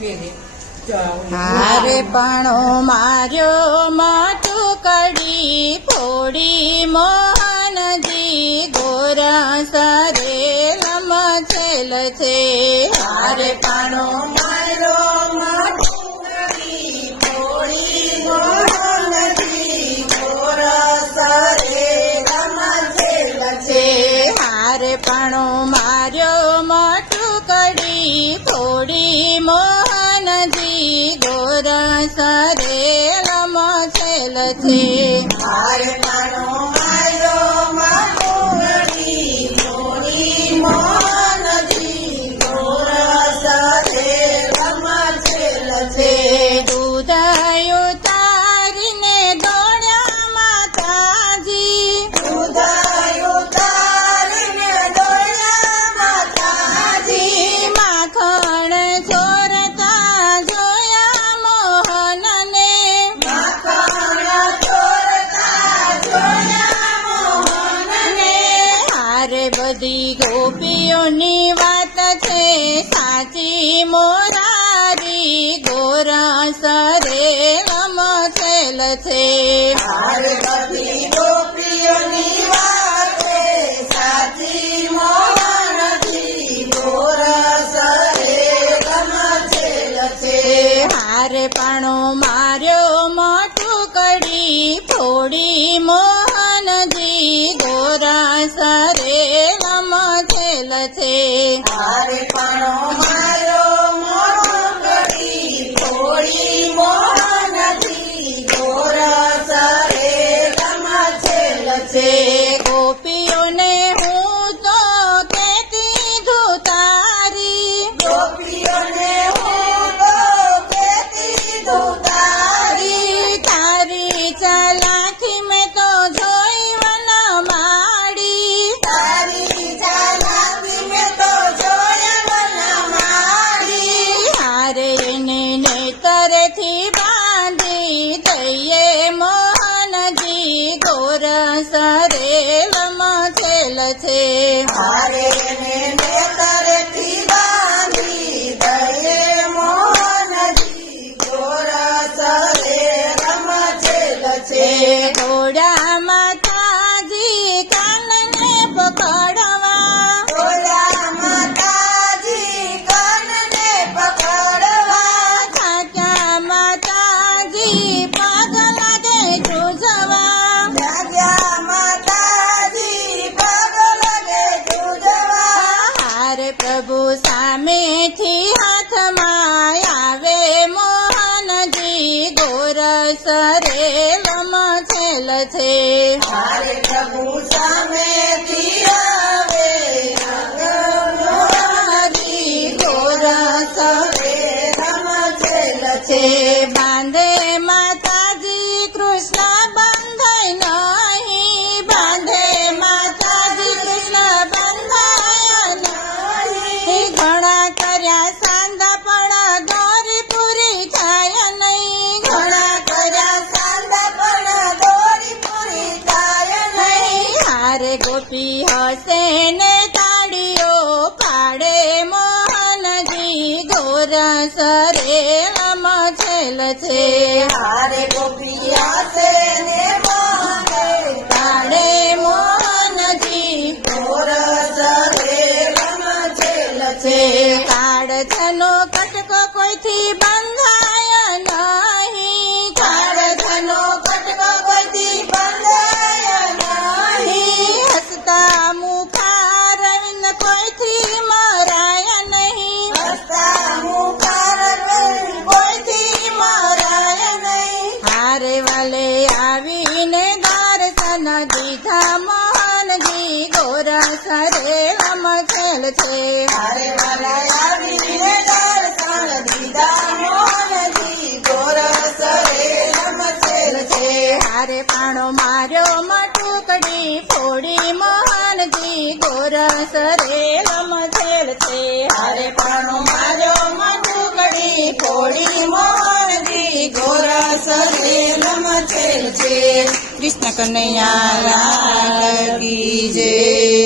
હારે પણો માર્યો મોટું કડી ફોડી મોહનજી ગોરસ રે લમચેલ છે. હારે પણો માર્યો મોટું કડી ફોડી મોહનજી ગોરસ રે લમચેલ છે. હારે પણો માર્યો મોટું કડી ફોડી મોહનજી ગોરસ રે લમચેલ છે. હારે પણો માર્યો મોટું કડી ફોડી મોહનજી ગોરસ રે લમચેલ છે. દૂધ ઉતારીને દોડ્યા માતાજી, દૂધ ઉતારીને દોડ્યા માતાજી. માખણ ચોરતા જોયા મોહનને, માખણ ચોરતા જોયા મોહનને. હારે બધી ગોપીઓની વાત છે સાચી મોરારી ગોરસ રે લમચેલ છે. હારે બધી ગોપીઓની વાત છે સાચી મોરારી ગોરસ રે લમચેલ છે. હારે પણો માર્યો મોટું કડી ફોડી મોહનજી ગોરસ રે લમચેલ છે. હારે પણો માર્યો મોટું કડી ફોડી મોહનજી ગોરસ રે લમચેલ છે. ગોપીઓને હું તો કહેતી ધુતારી, ગોપીઓને હું તો કહેતી ધુતારી. તારી ચાલાકી મેં તો જોઈ વનમાળી, તારી ચાલાકી મેં તો જોઈ વનમાળી. હારે એને નેતરથી બાંધી દઈએ મોહનજી ગોરસ રે લમચેલ છે. હારે એને નેતરથી બાંધી દઈએ મોહનજી ગોરસ રે લમચેલ છે. ઘોડા માતાજી કાનને પકડવા, ઘોડા માતાજી કાનને પકડવા. થાક્યા માતાજી પગ લાગે જુજવા, જાગ્યા માતાજી પગ લાગે જુજવા. હારે પ્રભુ સામેથી હાથમાં આવે મોહનજી ગોરસ રે લમચેલ છે. હારે પ્રભુ સામેથી આવે મોહનજી ગોરસ રે લમચેલ છે. બાંધે માતાજી કૃષ્ણ બંધાય નહીં, બાંધે માતાજી કૃષ્ણ બંધાય નહીં. ઘણા કર્યા સાંધા પણ દોરી પૂરી થાય નહીં, ઘણા કર્યા સાંધા પણ દોરી પૂરી થાય નહીં. હારે ગોપી હસે ને તાળીઓ પાડે મોહનજી ગોરસ રે લમચેલ છે. હારે ગોપી હસે ને પાડે મોહનજી ગોરસ રે લમચેલ છે. કાળજનો કટકો કોઈથી બંધાય નહીં, કાળજનો કટકો કોઈથી બંધાય નહીં. હસતા મુખા રવિન્દ કોઈથી મરાય નહીં, હસતા મુખા રવિન્દ કોઈથી મરાય નહીં. હારે વાલે આવીને દર્શન દીધા મોહનજી ગોરસ રે લમચેલ છે. હારે વાલે આવીને દર્શન દીધા મોહનજી ગોરસ રે લમચેલ છે. હારે પાણો માર્યો મોટું કડી ફોડી મોહનજી ગોરસ રે લમચેલ છે. હારે પાણો માર્યો મોટું કડી ફોડી મોહનજી ગોરસ રે લમચેલ છે. કૃષ્ણ કનૈયા લાલ કી જય.